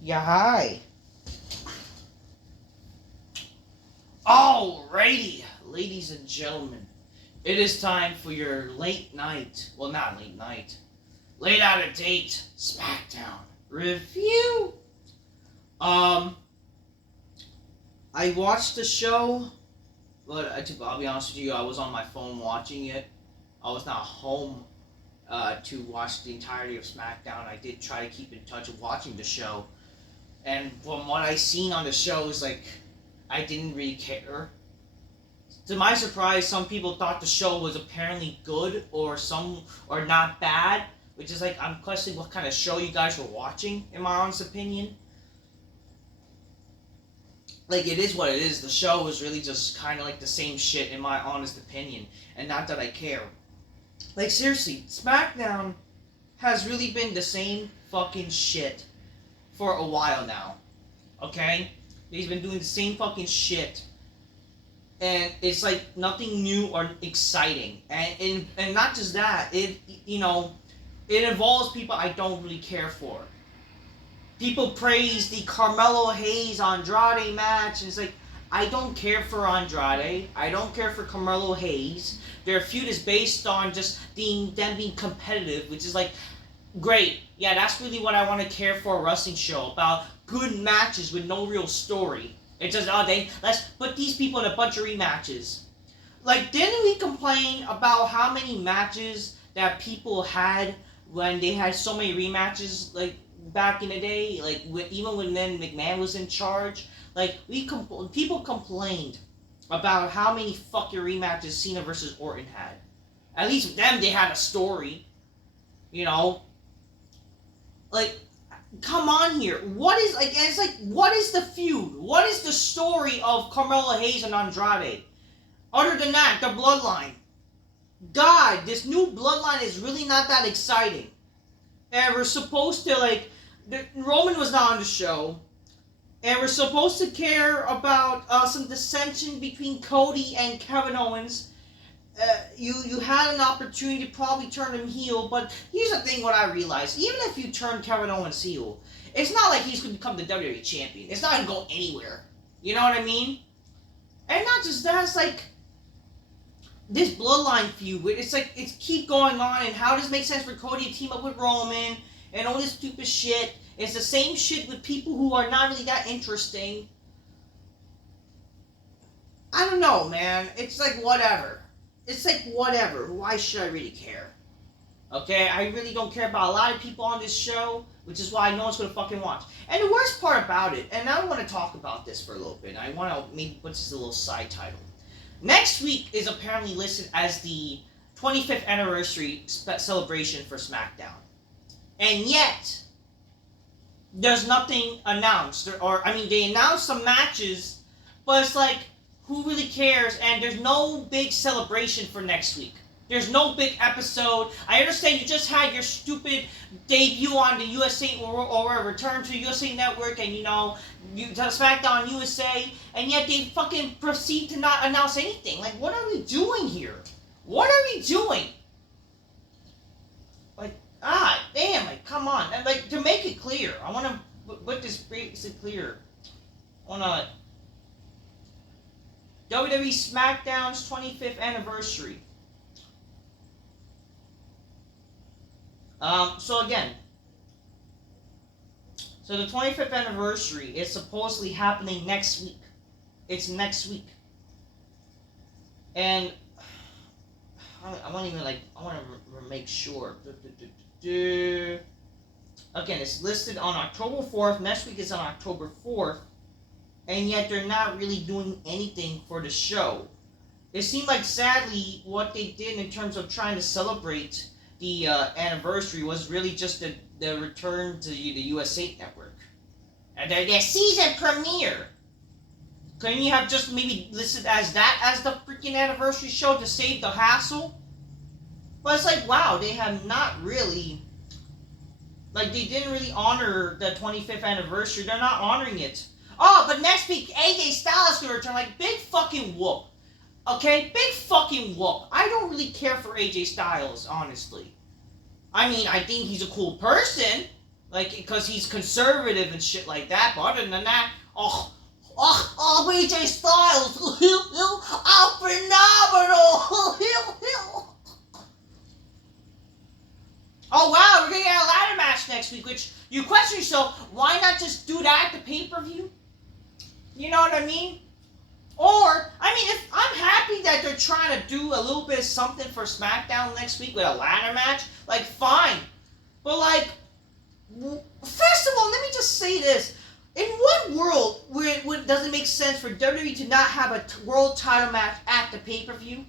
Yeah, hi. Alrighty, ladies and gentlemen, it is time for your late night, well, not late night, late out of date Smackdown review. I watched the show, but I'll be honest with you, I was on my phone watching it. I was not home to watch the entirety of Smackdown. I did try to keep in touch with watching the show, and from what I seen on the show is like, I didn't really care. To my surprise, some people thought the show was apparently good or not bad, which is like, I'm questioning what kind of show you guys were watching, in my honest opinion. Like, it is what it is. The show is really just kind of like the same shit, in my honest opinion, and not that I care. Like, seriously, SmackDown has really been the same fucking shit for a while now. Okay? He's been doing the same fucking shit. And it's like nothing new or exciting. And not just that, it involves people I don't really care for. People praise the Carmelo Hayes Andrade match, and it's like, I don't care for Andrade. I don't care for Carmelo Hayes. Their feud is based on just them being competitive, which is like, great. Yeah, that's really what I want to care for a wrestling show, about good matches with no real story. It's just, let's put these people in a bunch of rematches. Like, didn't we complain about how many matches that people had when they had so many rematches, like, back in the day? Like, even when then McMahon was in charge? Like, people complained about how many fucking rematches Cena versus Orton had. At least with them, they had a story. You know? Like, come on here. What is the feud? What is the story of Carmelo Hayes and Andrade? Other than that, the bloodline. God, this new bloodline is really not that exciting. And we're supposed to, Roman was not on the show. And we're supposed to care about some dissension between Cody and Kevin Owens. You had an opportunity to probably turn him heel, but here's the thing, what I realized. Even if you turn Kevin Owens heel, it's not like he's going to become the WWE champion. It's not going to go anywhere. You know what I mean? And not just that, it's like, this bloodline feud, it's like, it's keep going on, and how does it make sense for Cody to team up with Roman, and all this stupid shit. It's the same shit with people who are not really that interesting. I don't know, man. It's like, whatever. It's like, whatever. Why should I really care? Okay? I really don't care about a lot of people on this show, which is why no one's going to fucking watch. And the worst part about it, and I want to talk about this for a little bit, I want to maybe put this as a little side title. Next week is apparently listed as the 25th anniversary celebration for SmackDown. And yet, there's nothing announced. They announced some matches, but it's like, who really cares? And there's no big celebration for next week. There's no big episode. I understand you just had your stupid debut on the USA or return to USA Network, and you SmackDown USA, and yet they fucking proceed to not announce anything. Like, what are we doing here? What are we doing? Like, damn, like, come on. And, like, to make it clear, I want to put this basically clear. On WWE Smackdown's 25th anniversary. So the 25th anniversary is supposedly happening next week. It's next week. And I want to make sure. Again, it's listed on October 4th. Next week is on October 4th. And yet they're not really doing anything for the show. It seemed like, sadly, what they did in terms of trying to celebrate the anniversary was really just the return to the USA Network. And their season premiere. Couldn't you have just maybe listed as that as the freaking anniversary show to save the hassle? But it's like, wow, they have not really... Like, they didn't really honor the 25th anniversary. They're not honoring it. Oh, but next week, AJ Styles is going to return. Like, big fucking whoop. Okay? Big fucking whoop. I don't really care for AJ Styles, honestly. I mean, I think he's a cool person. Like, because he's conservative and shit like that. But other than that, BJ Styles, I'm phenomenal. Oh wow, we're gonna get a ladder match next week, which you question yourself, why not just do that at the pay-per-view? You know what I mean? Or, I mean, if I'm happy that they're trying to do a little bit of something for SmackDown next week with a ladder match, like, fine. But, like, first of all, let me just say this. In what world does it make sense for WWE to not have a world title match at the pay-per-view?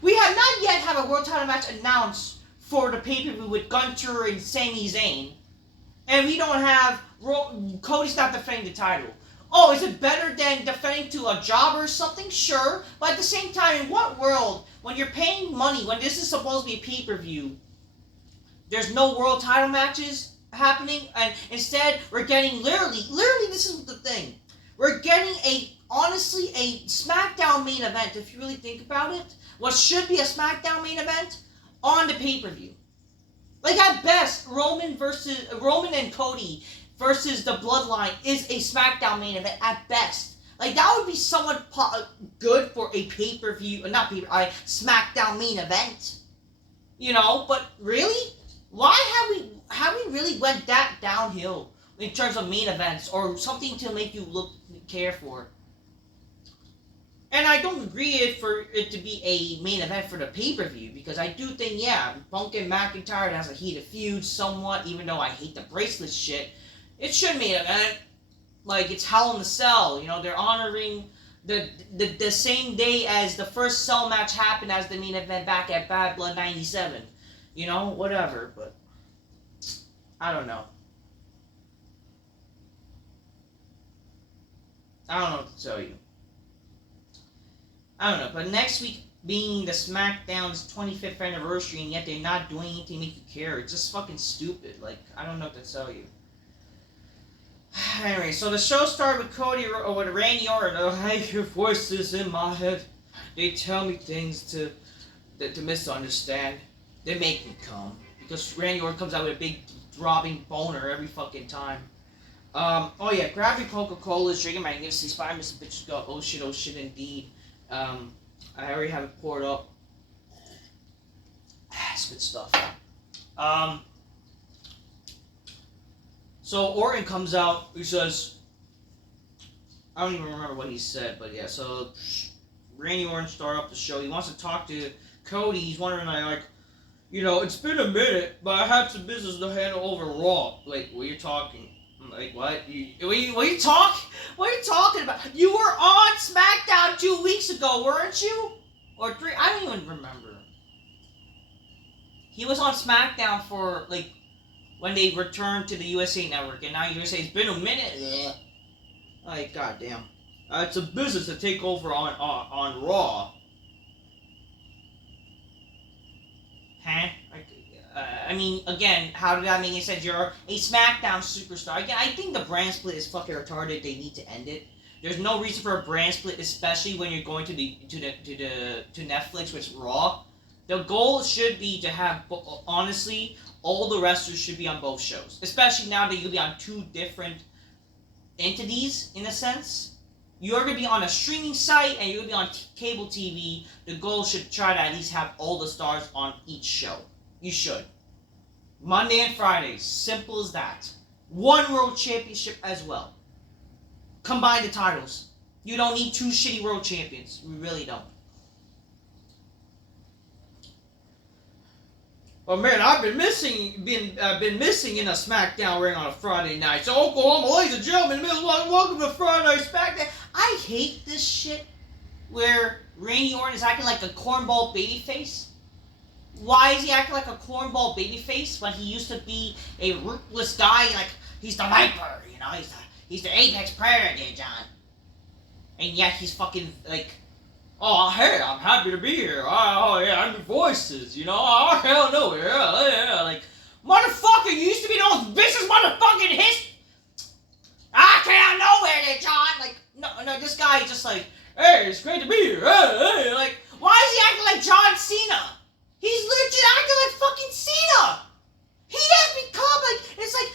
We have not yet have a world title match announced for the pay-per-view with Gunther and Sami Zayn. And we don't have... Cody's not defending the title. Oh, is it better than defending to a jobber or something? Sure. But at the same time, in what world, when you're paying money, when this is supposed to be a pay-per-view, there's no world title matches happening? And instead, we're getting literally, this is the thing. We're getting honestly, a SmackDown main event, if you really think about it. What should be a SmackDown main event on the pay-per-view. Like, at best, Roman and Cody versus the Bloodline is a SmackDown main event at best. Like, that would be somewhat good for a pay-per-view, SmackDown main event. You know, but really? Why have we really went that downhill in terms of main events or something to make you care for? And I don't agree for it to be a main event for the pay-per-view, because I do think, yeah, Punk and McIntyre has a heated feud somewhat, even though I hate the bracelet shit. It should be an event. Like, it's Hell in a Cell. You know, they're honoring the same day as the first Cell match happened as the main event back at Bad Blood 97. You know, whatever, but I don't know. I don't know what to tell you. I don't know, but next week being the SmackDown's 25th anniversary, and yet they're not doing anything to make you care. It's just fucking stupid. Like, I don't know what to tell you. Anyway, so the show started with Cody with Randy Orton. Oh, I hear voices in my head. They tell me things to misunderstand. They make me come. Because Randy Orton comes out with a big throbbing boner every fucking time. Oh yeah, grab your Coca-Colas, drink a Magnificent Spy, Mr. Bitches go, oh shit indeed. I already have it poured up. That's good stuff. So Orton comes out, he says, I don't even remember what he said, but yeah, so Randy Orton started up the show. He wants to talk to Cody. He's wondering, like, you know, it's been a minute, but I had some business to handle over Raw. Like, what are you talking? Like, what? What are you talking about? You were on SmackDown 2 weeks ago, weren't you? Or 3? I don't even remember. He was on SmackDown for, like, when they returned to the USA Network, and now you're gonna say it's been a minute? Yeah. Like, goddamn. It's a business to take over on Raw. Huh? Like, I mean, again, how did that make any sense? You're a SmackDown superstar. Again, I think the brand split is fucking retarded. They need to end it. There's no reason for a brand split, especially when you're going to Netflix with Raw. The goal should be to have, honestly, all the wrestlers should be on both shows. Especially now that you'll be on 2 different entities, in a sense. You're going to be on a streaming site, and you're going to be on cable TV. The goal should try to at least have all the stars on each show. You should. Monday and Fridays. Simple as that. 1 world championship as well. Combine the titles. You don't need 2 shitty world champions. You really don't. Well, man, I've been missing in a SmackDown ring on a Friday night. So, Oklahoma, ladies and gentlemen, welcome to Friday Night SmackDown. I hate this shit where Randy Orton is acting like a cornball babyface. Why is he acting like a cornball babyface when he used to be a ruthless guy? Like, he's the Viper, you know? He's the apex predator, John. And yet he's fucking, like, oh, hey, I'm happy to be here. Oh, yeah, I'm the voices, you know? Oh, hell no, yeah. Like, motherfucker, you used to be the most vicious motherfucking I came out of nowhere there, John. Like, no, this guy is just like, hey, it's great to be here. Hey. Like, why is he acting like John Cena? He's legit acting like fucking Cena. He has become like, it's like,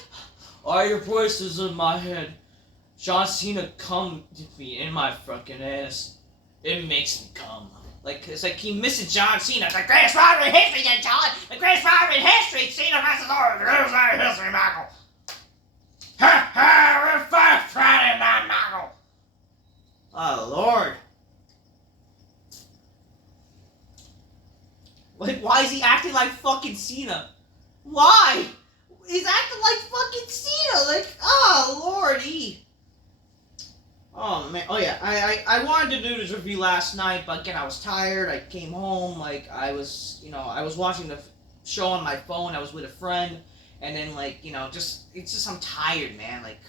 All your voices in my head. John Cena come to me in my fucking ass. It makes me come. Like, it's like he misses John Cena. It's the greatest rivalry in history, then, John. The greatest rivalry in history. Cena versus Orton. The greatest rivalry in history, Michael. Ha ha! We're fight Friday night, Michael. Oh, Lord. Like, why is he acting like fucking Cena? Why? He's acting like fucking Cena. Like, oh, Lordy. Oh, man. Oh, yeah. I wanted to do this review last night, but again, I was tired. I came home. Like, I was watching the show on my phone. I was with a friend. And then, like, I'm tired, man. Like,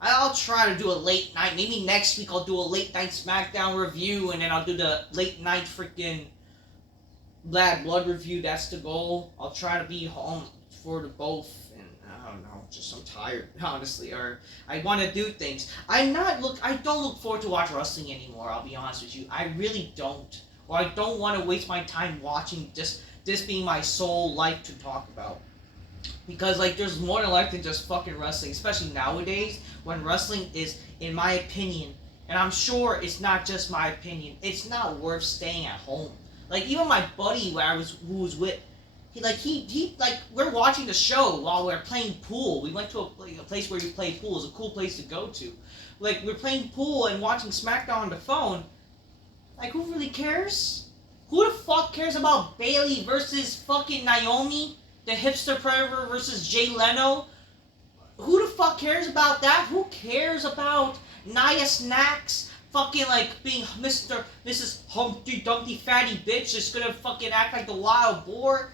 I'll try to do a late night. Maybe next week I'll do a late night Smackdown review. And then I'll do the late night freaking Bad Blood review. That's the goal. I'll try to be home for the both. I don't know, I'm tired, honestly, or I want to do things. I don't look forward to watch wrestling anymore, I'll be honest with you. I really don't. Or I don't want to waste my time watching this being my sole life to talk about. Because, like, there's more to life than just fucking wrestling, especially nowadays, when wrestling is, in my opinion, and I'm sure it's not just my opinion, it's not worth staying at home. Like, even my buddy who was with, we're watching the show while we're playing pool. We went to a place where you play pool. It's a cool place to go to. Like, we're playing pool and watching Smackdown on the phone. Like, who really cares? Who the fuck cares about Bayley versus fucking Naomi? The hipster predator versus Jay Leno? Who the fuck cares about that? Who cares about Nia Snax fucking, like, being Mrs. Humpty Dumpty Fatty Bitch just gonna fucking act like the wild boar?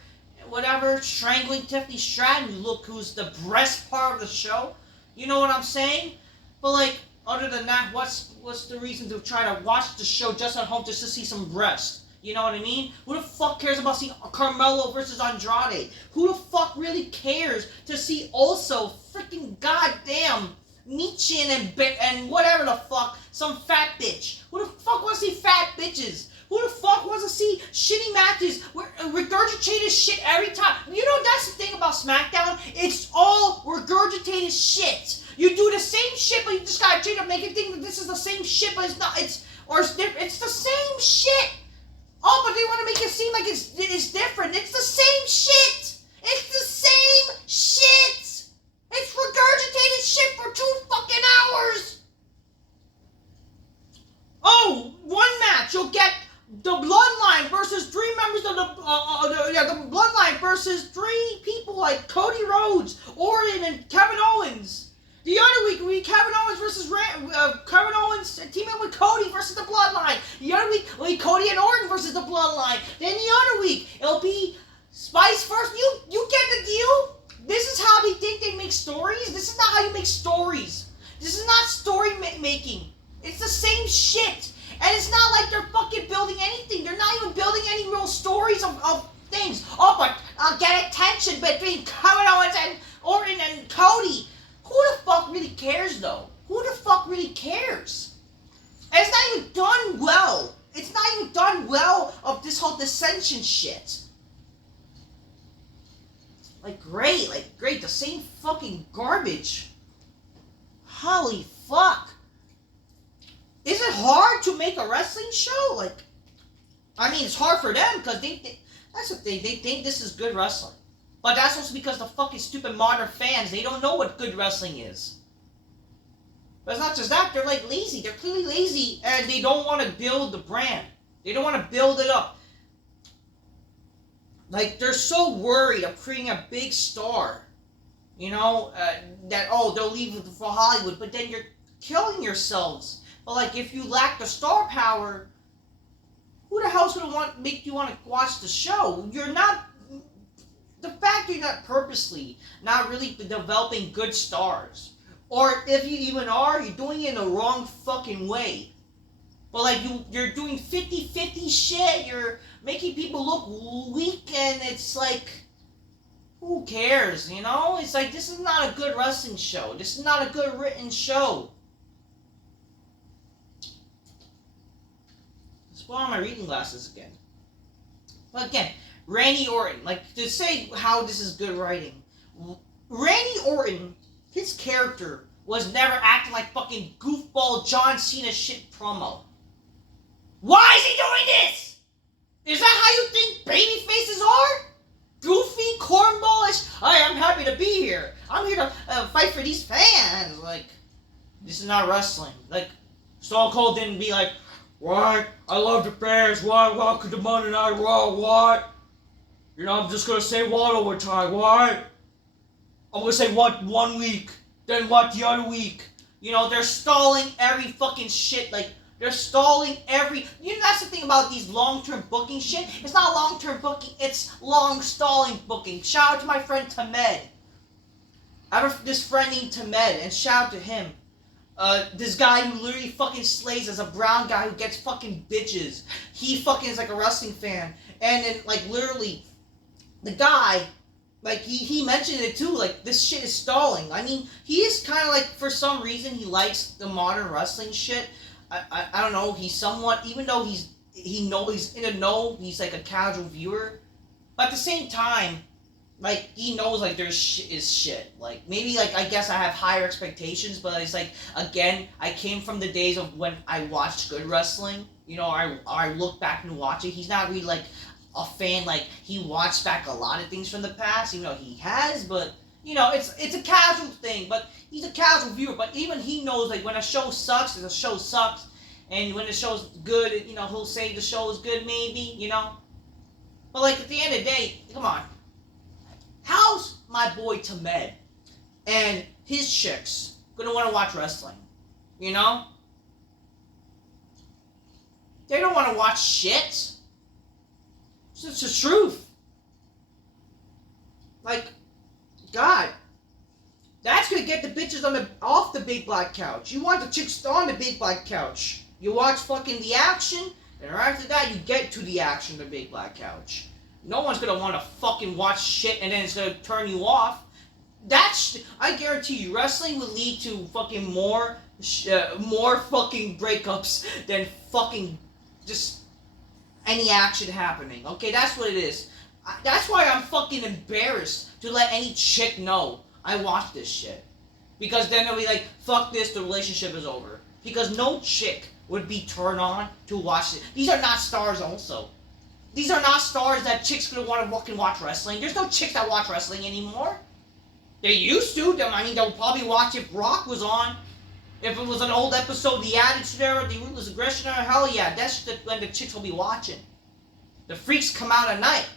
Whatever, strangling Tiffany Stratton, look, who's the breast part of the show. You know what I'm saying? But, like, other than that, what's the reason to try to watch the show just at home just to see some breast? You know what I mean? Who the fuck cares about seeing Carmelo versus Andrade? Who the fuck really cares to see also freaking goddamn Michin and whatever the fuck, some fat bitch? Who the fuck wants to see fat bitches? Who the fuck wants to see shitty matches where regurgitated shit every time? You know, that's the thing about Smackdown. It's all regurgitated shit. You do the same shit, but you just gotta change up, make it think that this is the same shit, but it's not. It's the same shit. Oh, but they want to make it seem like it's different. It's the same shit. It's the same shit. It's regurgitated shit for 2 fucking hours. Oh, one match you'll get. The Bloodline versus 3 members of the Bloodline versus 3 people like Cody Rhodes, Orton, and Kevin Owens. The other week we Kevin Owens versus Kevin Owens teaming up with Cody versus the Bloodline. The other week it'll be Cody and Orton versus the Bloodline. Then the other week it'll be Spice first. You get the deal? This is how they think they make stories. This is not how you make stories. This is not story making. It's the same shit. And it's not like they're fucking building anything. They're not even building any real stories of things. Oh, but I'll get attention between Kevin Owens and Orton and Cody. Who the fuck really cares, though? Who the fuck really cares? And it's not even done well. It's not even done well of this whole Dissension shit. Like, great. The same fucking garbage. Holy fuck. Is it hard to make a wrestling show? Like, I mean, it's hard for them because that's the thing. They think this is good wrestling. But that's also because the fucking stupid modern fans, they don't know what good wrestling is. But it's not just that. They're, like, lazy. They're clearly lazy and they don't want to build the brand. They don't want to build it up. Like, they're so worried of creating a big star. You know, that, they'll leave for Hollywood. But then you're killing yourselves. But, like, if you lack the star power, who the hell's going to make you want to watch the show? You're not... The fact you're not purposely not really developing good stars. Or if you even are, you're doing it in the wrong fucking way. But, like, you're doing 50-50 shit. You're making people look weak, and it's like... Who cares, you know? It's like, this is not a good wrestling show. This is not a good written show. Put on my reading glasses again. But again, Randy Orton. Like, to say how this is good writing. Randy Orton his character was never acting like fucking goofball John Cena shit promo. Why is he doing this? Is that how you think baby faces are? Goofy, cornballish. I'm happy to be here. I'm here to fight for these fans. Like, this is not wrestling. Like, Stone Cold didn't be like, what? I love the fans. What? Welcome to Monday Night Raw. What? You know, I'm just gonna say what over time. What? I'm gonna say what one week, then what the other week. You know, they're stalling every fucking shit. Like, they're stalling every... You know, that's the thing about these long-term booking shit. It's not long-term booking, it's long-stalling booking. Shout out to my friend Tamed. I have this friend named Tamed, and shout out to him. This guy who literally fucking slays as a brown guy who gets fucking bitches. He fucking is like a wrestling fan. And then, like, literally, the guy, like, he mentioned it too, like, this shit is stalling. I mean, he is kind of like, for some reason, he likes the modern wrestling shit. I don't know, he's somewhat, even though he's in the know, he's like a casual viewer. But at the same time, like, he knows, like, there's shit. Like, maybe, like, I guess I have higher expectations, but it's like, again, I came from the days of when I watched good wrestling. You know, I look back and watch it. He's not really, like, a fan, like, he watched back a lot of things from the past, even though he has, but, you know, it's a casual thing, but he's a casual viewer, but even he knows, like, when a show sucks, the show sucks, and when the show's good, you know, he'll say the show is good, maybe, you know? But, like, at the end of the day, come on. How's my boy Tamed and his chicks gonna want to watch wrestling? You know? They don't want to watch shit. It's just the truth. Like, God, that's gonna get the bitches off the big black couch. You want the chicks on the big black couch. You watch fucking the action, and right after that, you get to the action, the big black couch. No one's gonna want to fucking watch shit and then it's gonna turn you off. I guarantee you, wrestling will lead to fucking more fucking breakups than fucking just any action happening. Okay, that's what it is. That's why I'm fucking embarrassed to let any chick know I watch this shit. Because then they'll be like, fuck this, the relationship is over. Because no chick would be turned on to watch it. These are not stars also. These are not stars that chicks gonna want to fucking watch wrestling. There's no chicks that watch wrestling anymore. They used to. I mean, they'll probably watch if Brock was on. If it was an old episode, the Attitude Era, the Ruthless Aggression Era, hell yeah, that's when the chicks will be watching. The freaks come out at night.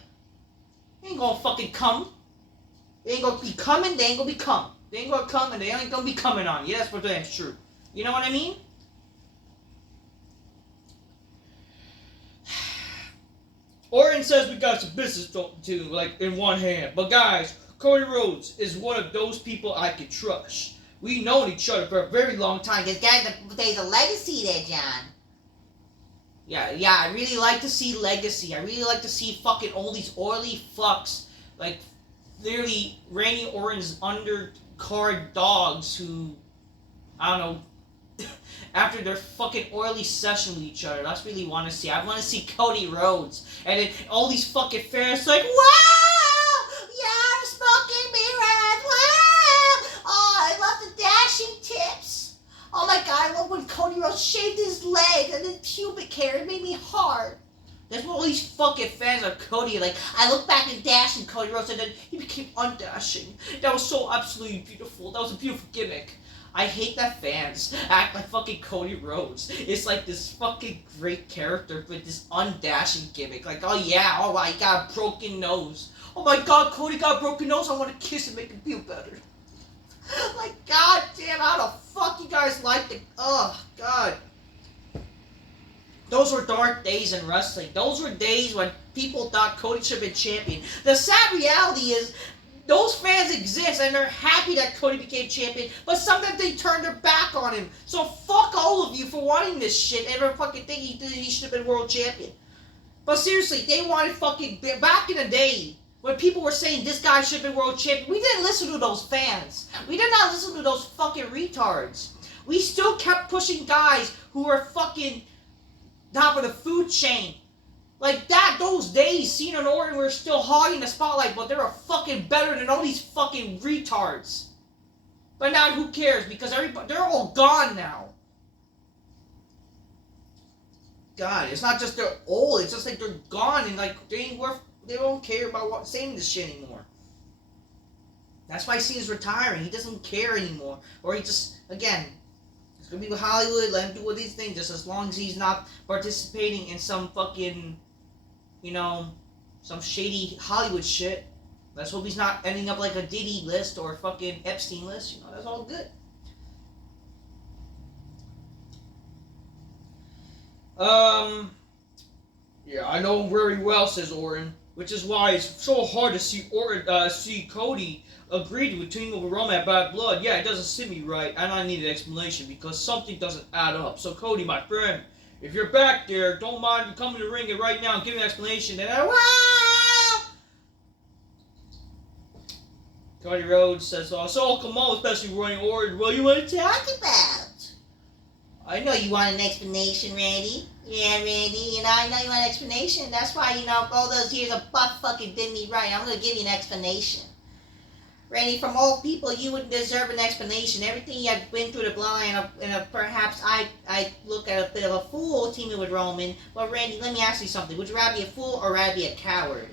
They ain't gonna fucking come. They ain't gonna be coming, they ain't gonna be coming. They ain't gonna come and they ain't gonna be coming on you. That's for damn true. You know what I mean? Orton says we got some business to, like, in one hand. But guys, Cody Rhodes is one of those people I can trust. We've known each other for a very long time. There's a legacy there, John. Yeah, I really like to see legacy. I really like to see fucking all these oily fucks, like, literally Randy Orton's undercard dogs who, I don't know, after their fucking oily session with each other. That's really want to see. I want to see Cody Rhodes. And then all these fucking fans like, wow! Yeah, smoking mirrors! Wow! Oh, I love the dashing tips. Oh my god, I love when Cody Rhodes shaved his leg and his pubic hair. It made me hard. That's what all these fucking fans of Cody like. I look back and dashing Cody Rhodes and then he became undashing. That was so absolutely beautiful. That was a beautiful gimmick. I hate that fans act like fucking Cody Rhodes. It's like this fucking great character with this undashing gimmick. Like, oh yeah, oh he got a broken nose. Oh my god, Cody got a broken nose. I want to kiss and make him feel better. Like, god damn, how the fuck you guys like it? Oh, god. Those were dark days in wrestling. Those were days when people thought Cody should have been champion. The sad reality is, those fans exist and they're happy that Cody became champion, but sometimes they turn their back on him. So fuck all of you for wanting this shit and for fucking thinking he should have been world champion. But seriously, they wanted fucking, back in the day, when people were saying this guy should have been world champion, we didn't listen to those fans. We did not listen to those fucking retards. We still kept pushing guys who were fucking top of the food chain. Like that, those days, Cena and Orton were still hogging the spotlight, but they were fucking better than all these fucking retards. But now who cares? Because they're all gone now. God, it's not just they're old. It's just like they're gone and like they don't care about saying this shit anymore. That's why Cena's retiring. He doesn't care anymore. Or he just, again, he's going to be with Hollywood, let him do all these things, just as long as he's not participating in some fucking, some shady Hollywood shit. Let's hope he's not ending up like a Diddy list or a fucking Epstein list. That's all good. Yeah, I know him very well, says Orton, which is why it's so hard to see see Cody agreed with teaming with Roman at Bad Blood. Yeah, it doesn't sit me right, and I need an explanation because something doesn't add up. So Cody, my friend, if you're back there, don't mind coming to the ring right now and give me an explanation. And Cody Rhodes says, so come on, especially Roy and Orton. What do you want to talk about? I know you want an explanation, Randy. Yeah, Randy, I know you want an explanation. That's why, all those years of butt fucking did me right. I'm going to give you an explanation. Randy, from all people, you would deserve an explanation. Everything you have been through the blind, and perhaps I look at a bit of a fool teaming with Roman. But Randy, let me ask you something. Would you rather be a fool or rather be a coward?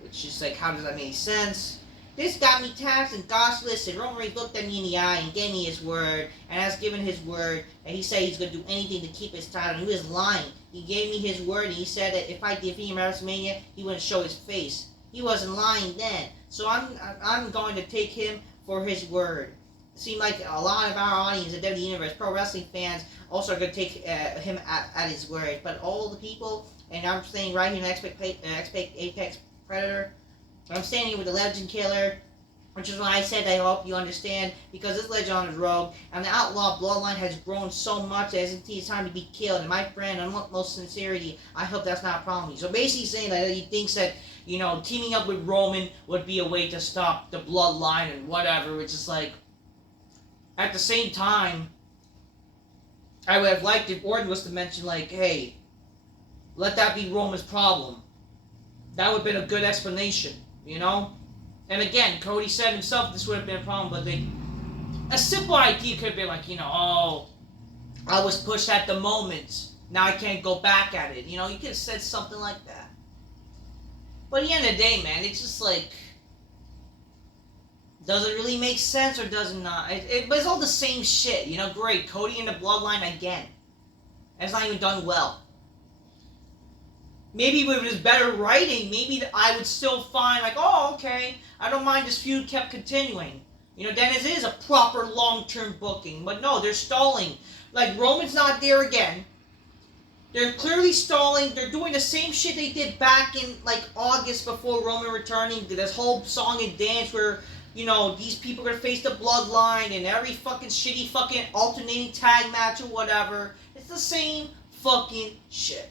Which is like, how does that make sense? This got me taxed and gosh, listen, Roman Reigns looked at me in the eye and gave me his word, and has given his word, and he said he's going to do anything to keep his title, and he was lying. He gave me his word, and he said that if I defeat him at WrestleMania, he wouldn't show his face. He wasn't lying then. So I'm going to take him for his word. It seemed like a lot of our audience at WWE Universe, pro wrestling fans, also are going to take him at his word. But all the people, and I'm saying right here in Apex Predator, I'm standing here with the Legend Killer, which is why I said I hope you understand, because this legend on his robe, and the outlaw bloodline has grown so much that it's time to be killed. And my friend, in most sincerity, I hope that's not a problem. So basically saying that he thinks that, teaming up with Roman would be a way to stop the bloodline and whatever, which is like, at the same time, I would have liked if Orton was to mention like, hey, let that be Roman's problem. That would have been a good explanation. And again, Cody said himself this would have been a problem, but a simple idea could have been like, I was pushed at the moment, now I can't go back at it. You could have said something like that. But at the end of the day, man, it's just like, does it really make sense or does it not? But it's all the same shit, great, Cody and the bloodline again. And it's not even done well. Maybe if it was better writing, maybe I would still find like, oh, okay, I don't mind this feud kept continuing. Then it is a proper long-term booking. But no, they're stalling. Like, Roman's not there again. They're clearly stalling. They're doing the same shit they did back in, like, August before Roman returning. This whole song and dance where, these people are going to face the bloodline and every fucking shitty fucking alternating tag match or whatever. It's the same fucking shit.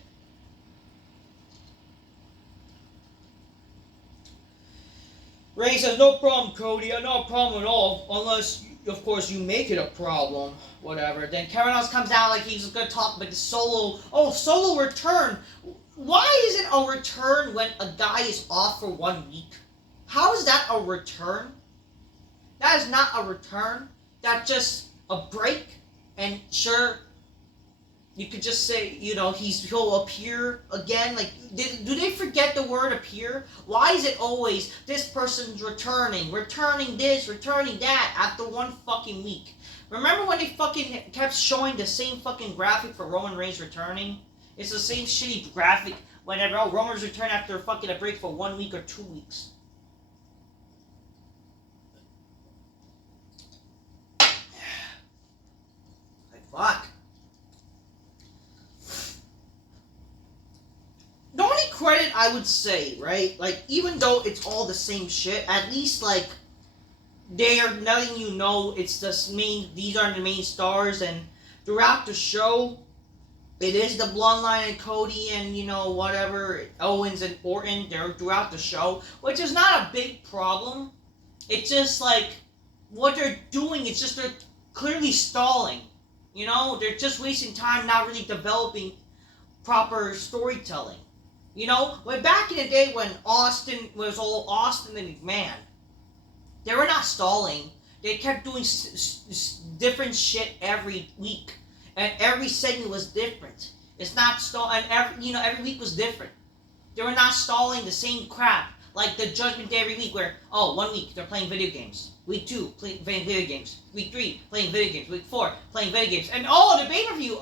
Ray says, no problem, Cody. No problem at all. Unless, of course, you make it a problem. Whatever. Then Kevin Owens comes out like he's going to talk about the Solo. Oh, Solo return. Why is it a return when a guy is off for 1 week? How is that a return? That is not a return. That's just a break. And sure, you could just say, he'll appear again. Like, do they forget the word appear? Why is it always this person's returning this, returning that after 1 fucking week? Remember when they fucking kept showing the same fucking graphic for Roman Reigns returning? It's the same shitty graphic whenever Roman's return after fucking a break for 1 week or 2 weeks. Like, fuck. The only credit I would say, right? Like, even though it's all the same shit, at least, like, they are letting you know it's these are the main stars, and throughout the show, it is the Bloodline and Cody and, whatever, Owens and Orton, they're throughout the show, which is not a big problem. It's just, like, what they're doing, it's just they're clearly stalling. They're just wasting time, not really developing proper storytelling. When back in the day when Austin was all Austin and McMahon, they were not stalling. They kept doing different shit every week, and every segment was different. It's not and every week was different. They were not stalling the same crap like the Judgment Day every week, where 1 week they're playing video games, week 2 playing video games, week 3 playing video games, week 4 playing video games, and the pay-per-view.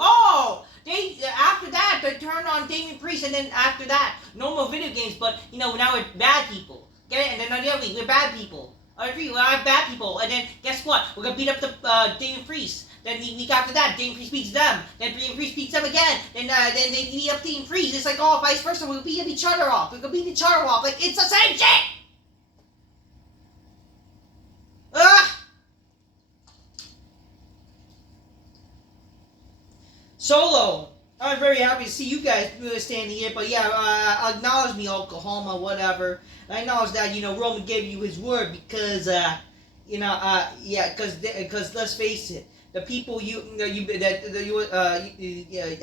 They after that they turn on Damian Priest, and then after that no more video games, but now we're bad people. Get it? And then on the other week we're bad people. Other week we're bad people, and then guess what? We're gonna beat up the Damian Priest. Then the week after that, Damian Priest beats them. Then Damian Priest beats them again. Then they beat up Damian Priest. It's like vice versa. We'll beat each other off. We're gonna beat each other off. Like it's the same shit. Ugh. Solo. I'm very happy to see you guys standing here, but yeah, acknowledge me, Oklahoma, whatever. I acknowledge that Roman gave you his word because because let's face it, the people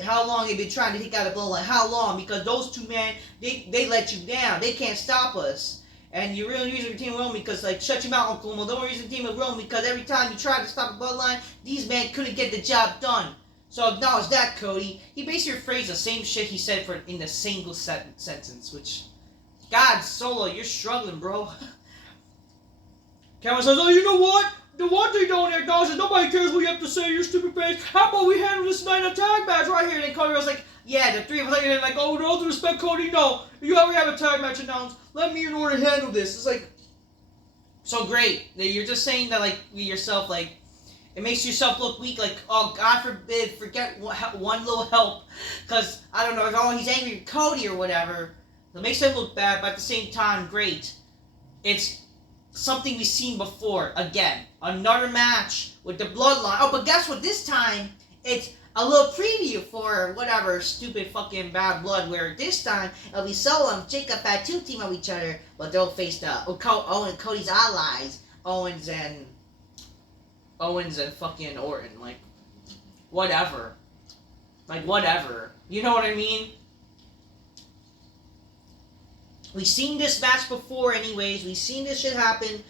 how long they've been trying to take out the bloodline? How long? Because those two men, they let you down. They can't stop us. And you really reason team Roman because shut your mouth, Oklahoma. The only reason team with Roman because every time you tried to stop the bloodline, these men couldn't get the job done. So acknowledge that, Cody. He basically rephrased the same shit he said in a single sentence, which, God, Solo, you're struggling, bro. Cameron says, you know what? The one thing don't acknowledge is nobody cares what you have to say, you stupid face. How about we handle this night a tag match right here? And then Cody was like, yeah, the three of us are like, with all due respect, Cody, no. You already have a tag match announced. Let me and Orton handle this. It's like, so great. You're just saying that, yourself, it makes yourself look weak, God forbid, forget one little help, because, I don't know, he's angry with Cody or whatever. It makes him look bad, but at the same time, great. It's something we've seen before. Again, another match with the Bloodline. But guess what? This time, it's a little preview for whatever stupid fucking Bad Blood, where this time, it'll be Solo and Jacob Fatu team of each other, but they'll face Cody's allies, Owens and fucking Orton, whatever. Whatever. You know what I mean? We've seen this match before anyways. We've seen this shit happen.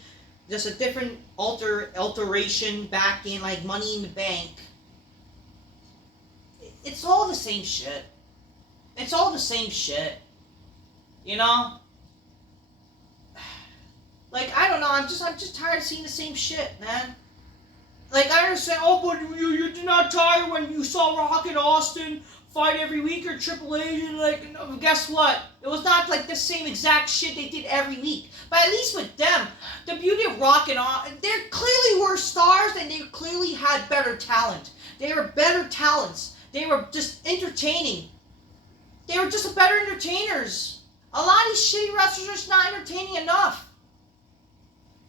Just a different alteration back in, Money in the Bank. It's all the same shit. It's all the same shit. I don't know. I'm just tired of seeing the same shit, man. I understand, but you're not tired when you saw Rock and Austin fight every week, or Triple H, and guess what? It was not the same exact shit they did every week. But at least with them, the beauty of Rock and Austin, they clearly were stars, and they clearly had better talent. They were better talents. They were just entertaining. They were just better entertainers. A lot of these shitty wrestlers are just not entertaining enough.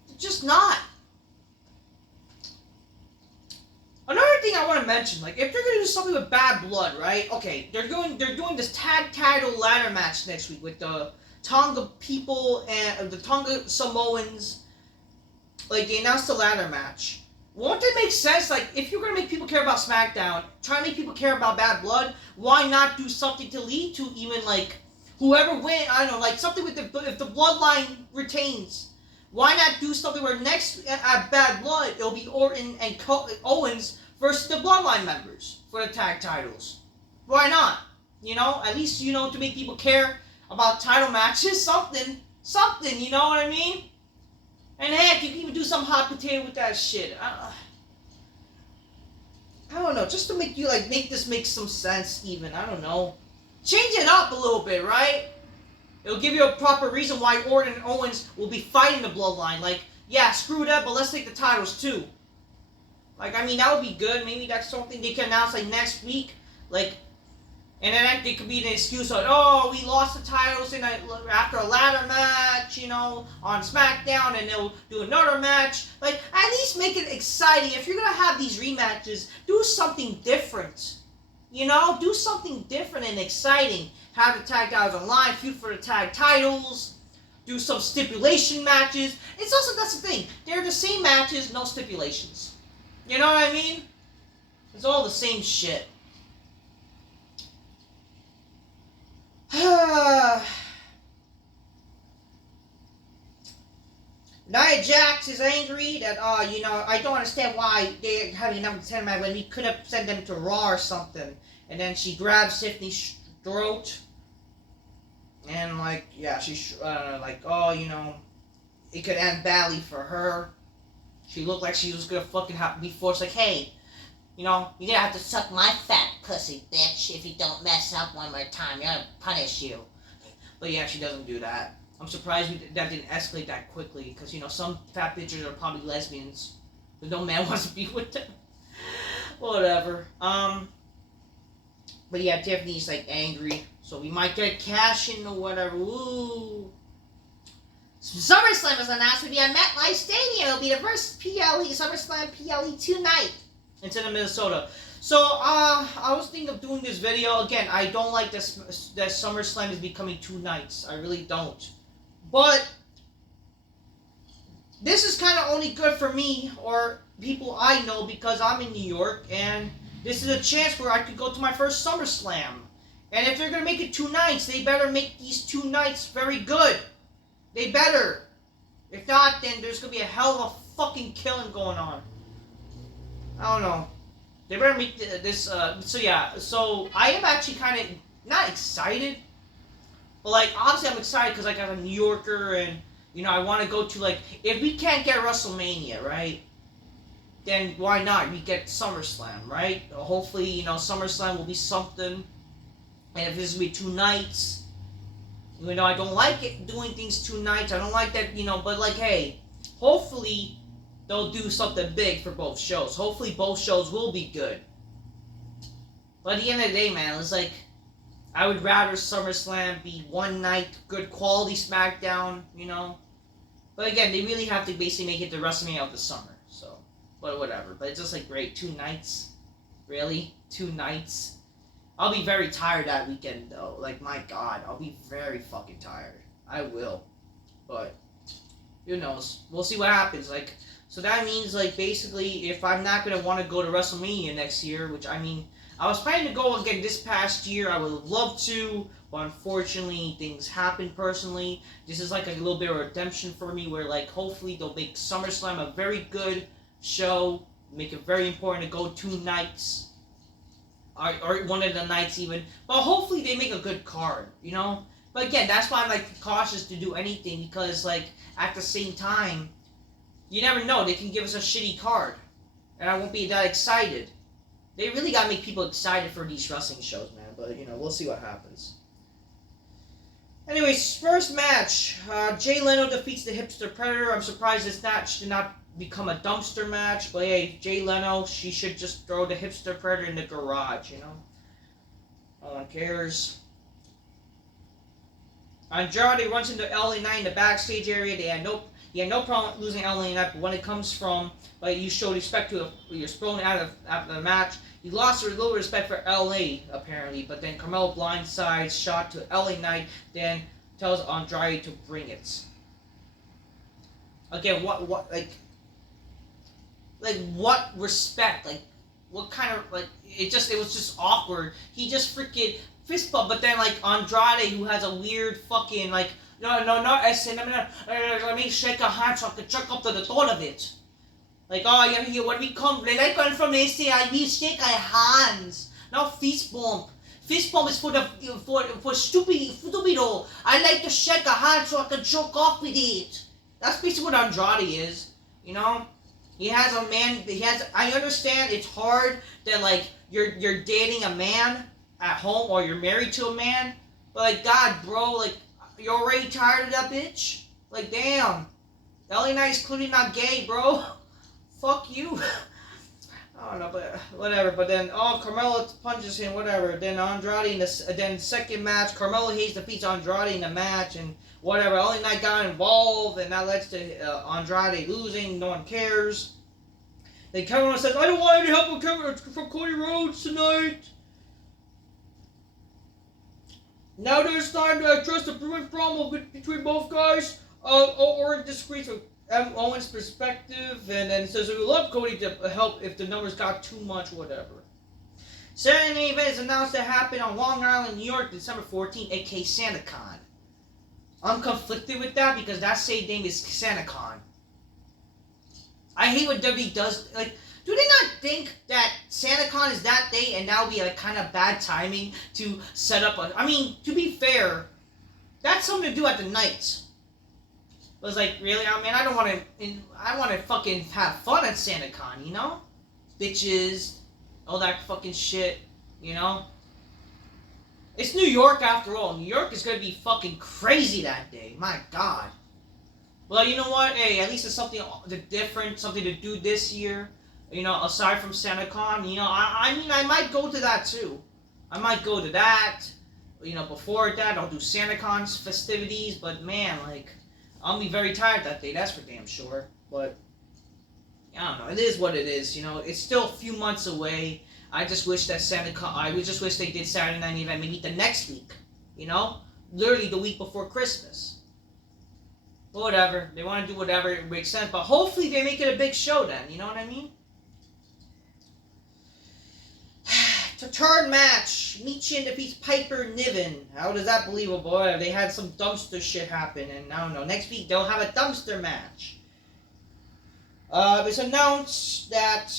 They're just not. Another thing I want to mention, if they're gonna do something with Bad Blood, right? Okay, they're doing this tag title ladder match next week with the Tonga people and the Tonga Samoans. They announced the ladder match. Won't it make sense? If you're gonna make people care about SmackDown, try to make people care about Bad Blood. Why not do something to lead to even whoever wins? I don't know, something with if the Bloodline retains. Why not do something where next at Bad Blood, it'll be Orton and Owens versus the Bloodline members for the tag titles? Why not? At least, to make people care about title matches, something, you know what I mean? And heck, you can even do some hot potato with that shit. I don't know, just to make you, make this make some sense even, I don't know. Change it up a little bit, right? It'll give you a proper reason why Orton and Owens will be fighting the Bloodline. Yeah, screw that, but let's take the titles too. That would be good. Maybe that's something they can announce next week. And then it could be an excuse we lost the titles after a ladder match, on SmackDown, and they'll do another match. At least make it exciting. If you're gonna have these rematches, do something different. Do something different and exciting. Have the tag titles online, feud for the tag titles, do some stipulation matches. That's the thing. They're the same matches, no stipulations. You know what I mean? It's all the same shit. Nia Jax is angry that, I don't understand why they're having a number 10 man when we could have sent them to Raw or something. And then she grabs Tiffany's throat. And, she's, it could end badly for her. She looked like she was gonna fucking be forced, like, hey, you're gonna have to suck my fat pussy, bitch, if you don't mess up one more time. You're gonna punish you. But yeah, she doesn't do that. I'm surprised that didn't escalate that quickly, because, some fat bitches are probably lesbians. But no man wants to be with them. Whatever. But yeah, Tiffany's, angry. So we might get cash in or whatever. Ooh. SummerSlam was announced to be at MetLife Stadium. It'll be the first SummerSlam PLE 2 night. Instead of Minnesota. So, I was thinking of doing this video. Again, I don't like that SummerSlam is becoming 2 nights. I really don't. But, this is kind of only good for me or people I know because I'm in New York. And this is a chance where I could go to my first SummerSlam. And if they're going to make it 2 nights, they better make these 2 nights very good. They better. If not, then there's going to be a hell of a fucking killing going on. I don't know. They better make this, so I am actually kind of, not excited, but, obviously I'm excited because, I'm a New Yorker, and, I want to go to, if we can't get WrestleMania, right, then why not? We get SummerSlam, right? Hopefully, SummerSlam will be something, and if this will be 2 nights, even though I don't like it doing things 2 nights, I don't like that, but, hey, hopefully they'll do something big for both shows. Hopefully both shows will be good. But at the end of the day, man, it's I would rather SummerSlam be 1 night, good quality Smackdown, But again, they really have to basically make it the WrestleMania of the summer. So, but whatever. But it's just great, 2 nights? Really? 2 nights? I'll be very tired that weekend, though. My God, I'll be very fucking tired. I will. But, who knows? We'll see what happens. So that means, basically, if I'm not going to want to go to WrestleMania next year, which, I was planning to go again this past year. I would love to, but unfortunately, things happened personally. This is, a little bit of redemption for me, where, hopefully they'll make SummerSlam a very good show, make it very important to go 2 nights, or 1 of the nights even, but hopefully they make a good card, But again, that's why I'm, cautious to do anything, because, at the same time, you never know, they can give us a shitty card, and I won't be that excited. They really gotta make people excited for these wrestling shows, man, but, we'll see what happens. Anyways, first match, Jay Leno defeats the Hipster Predator. I'm surprised this match did not become a dumpster match, but hey, Jay Leno, she should just throw the Hipster Predator in the garage, No one cares. Andrade runs into LA Knight in the backstage area. He had no problem losing LA Knight, but when it comes from, you showed respect to you're thrown out of the match. You lost a little respect for LA, apparently, but then Carmelo blindsides shot to LA Knight, then tells Andrade to bring it. Again, what respect? What kind of, it was just awkward. He just freaking fist bump, but then, Andrade, who has a weird fucking, no, not SM, let me shake a hand so I can check up to the thought of it. When we come, come from the SCI, we shake our hands, not fist bump. Fist bump is for stupido. I like to shake a hand so I can choke off with it. That's basically what Andrade is, He has a man, I understand it's hard that, you're dating a man at home, or you're married to a man, but, God, bro, you're already tired of that bitch? Damn. LA Knight's clearly not gay, bro. Fuck you. I don't know, but whatever. But then, Carmelo punches him, whatever. Then Andrade, then second match, Carmelo Hayes defeats Andrade in the match, and whatever. LA Knight got involved, and that led to Andrade losing. No one cares. Then Kevin Owens says, I don't want any help from Cody Rhodes tonight. Now there's time to address the brewing problem between both guys. Orton disagrees with Owens' perspective, and then says we would love Cody to help if the numbers got too much, whatever. Saturday event is announced to happen on Long Island, New York, December 14th, aka SantaCon. I'm conflicted with that because that same name is SantaCon. I hate what WWE does. Like, do they not think that SantaCon is that day and that would be like kind of bad timing to set up a... I mean, to be fair, that's something to do at the night. But it's like, really? I mean, I don't want to... I want to fucking have fun at SantaCon, you know? Bitches, all that fucking shit, you know? It's New York after all. New York is going to be fucking crazy that day. My God. Well, you know what? Hey, at least it's something different, something to do this year. You know, aside from SantaCon, you know, I mean, I might go to that too. I might go to that. You know, before that, I'll do SantaCon's festivities. But man, like, I'll be very tired that day. That's for damn sure. But I don't know. It is what it is. You know, it's still a few months away. I just wish that I just wish they did Saturday Night Event maybe the next week. You know, literally the week before Christmas. Whatever. They want to do whatever. It makes sense. But hopefully they make it a big show then. You know what I mean? To turn match. Michin defeats Piper Niven. How is that believable? They had some dumpster shit happen. And I don't know. Next week they'll have a dumpster match. It's announced that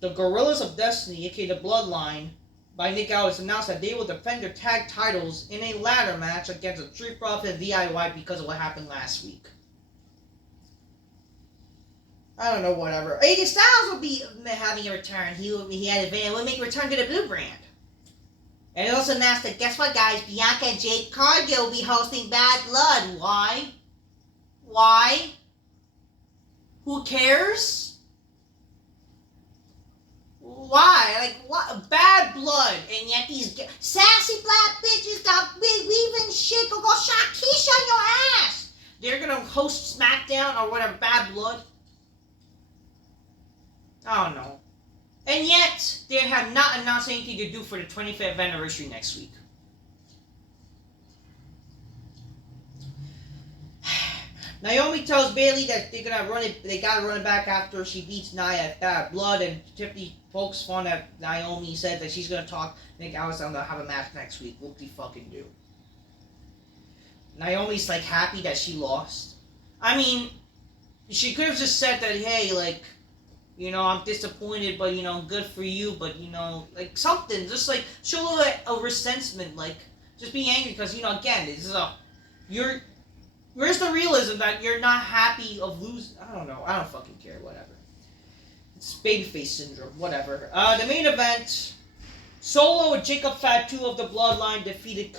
the Gorillas of Destiny, aka the Bloodline, by Nick Aldis, announced that they will defend their tag titles in a ladder match against the Street Profits and DIY because of what happened last week. I don't know, whatever. AJ Styles will be having a return. He had a van. Will make a return to the Blue Brand. And it also announced that, guess what, guys? Bianca and Jade Cargill will be hosting Bad Blood. Why? Why? Who cares? Why? Like, what? Bad Blood. And yet these sassy black bitches got weaving shit. Go Shakisha on your ass. They're gonna host Smackdown or whatever. Bad Blood. I don't know. And yet, they have not announced anything to do for the 25th anniversary next week. Naomi tells Bayley that they gotta run it back after she beats Nia at Bad Blood, and Tiffany pokes fun at Naomi, said that she's gonna talk Nick Aldis down to have a match next week. Whoop de fucking do. Naomi's like happy that she lost. I mean, she could have just said that, hey, like, you know, I'm disappointed, but, you know, good for you, but, you know, like, something, just, like, show a resentment, like, just be angry, because, you know, again, this is where's the realism that you're not happy of losing? I don't know, I don't fucking care, whatever. It's babyface syndrome, whatever. The main event, Solo and Jacob Fatu of the Bloodline defeated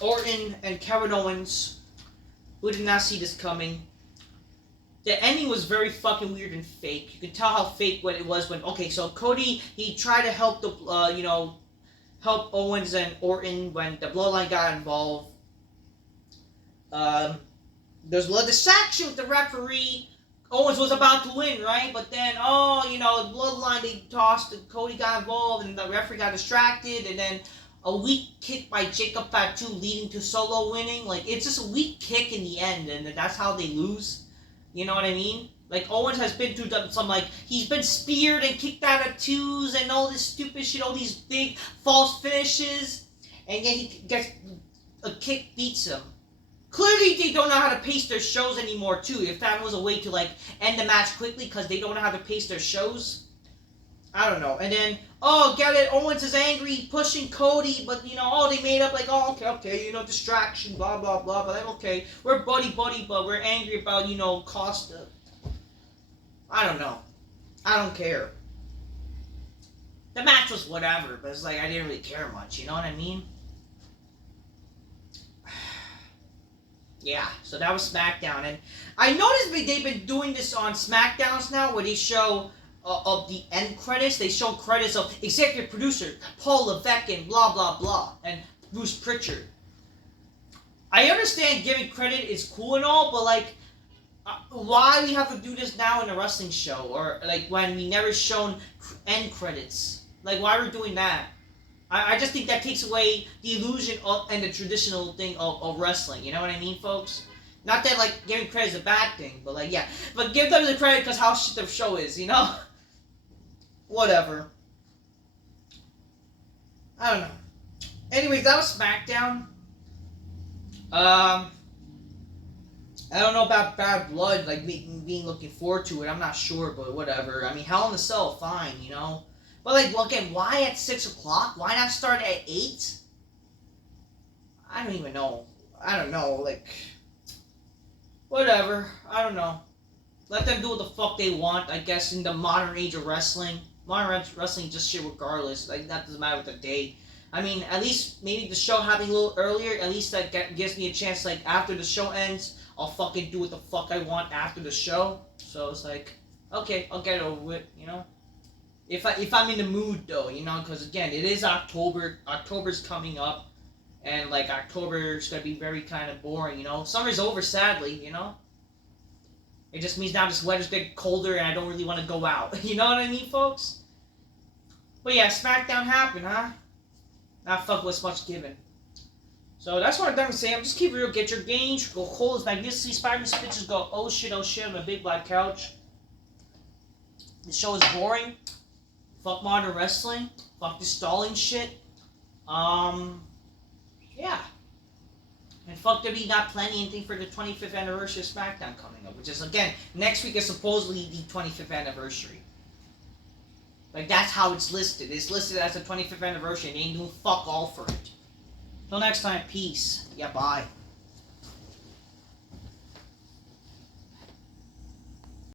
Orton and Kevin Owens, who did not see this coming. The ending was very fucking weird and fake. You can tell how fake what it was when... Okay, so Cody, he tried to help the, help Owens and Orton when the Bloodline got involved. There's a little distraction with the referee. Owens was about to win, right? But then, the Bloodline, they tossed, and Cody got involved, and the referee got distracted, and then a weak kick by Jacob Fatu leading to Solo winning. Like, it's just a weak kick in the end, and that's how they lose. You know what I mean? Like, Owens has been through some, like, he's been speared and kicked out of twos and all this stupid shit, all these big false finishes, and then he gets a kick beats him. Clearly, they don't know how to pace their shows anymore, too. If that was a way to, like, end the match quickly because they don't know how to pace their shows. I don't know. And then, get it, Owens is angry, pushing Cody, but, they made up, like, okay, distraction, blah, blah, blah, but, okay, we're buddy, but we're angry about, Costa. I don't know. I don't care. The match was whatever, but it's like, I didn't really care much, you know what I mean? Yeah, so that was SmackDown, and I noticed they've been doing this on SmackDowns now, where they show... of the end credits, they show credits of executive producer Paul Levesque and blah blah blah and Bruce Pritchard. I understand giving credit is cool and all, but like, why we have to do this now in a wrestling show, or like when we never shown end credits? Like, why we're doing that? I just think that takes away the illusion and the traditional thing of wrestling. You know what I mean, folks? Not that like giving credit is a bad thing, but like, yeah, but give them the credit because how shit the show is, Whatever. I don't know. Anyways, that was SmackDown. I don't know about Bad Blood, like being looking forward to it. I'm not sure, but whatever. I mean, Hell in a Cell, fine, you know. But like, well, again, why at 6 o'clock? Why not start at 8? I don't even know. I don't know. Like, whatever. I don't know. Let them do what the fuck they want. I guess in the modern age of wrestling, modern wrestling just shit regardless. Like that doesn't matter with the day. I mean, at least maybe the show happening a little earlier. At least that gives me a chance. Like after the show ends, I'll fucking do what the fuck I want after the show. So it's like, okay, I'll get it over with, you know. If I'm in the mood though, you know, because again, it is October. October's coming up, and like October's gonna be very kind of boring, you know. Summer's over, sadly, you know. It just means now this weather's getting colder, and I don't really want to go out. You know what I mean, folks? But yeah, Smackdown happened, huh? Not fuck what's much given. So that's what I'm done with saying. I'm just keep it real. Get your gains. Go cold as magnificently spider bitches. Go oh shit on a big black couch. The show is boring. Fuck modern wrestling. Fuck this stalling shit. Yeah. And fuck WWE not planning anything for the 25th anniversary of Smackdown coming up, which is again next week is supposedly the 25th anniversary. Like that's how it's listed. It's listed as the 25th anniversary, and they ain't doing fuck all for it. Till next time, peace. Yeah, bye.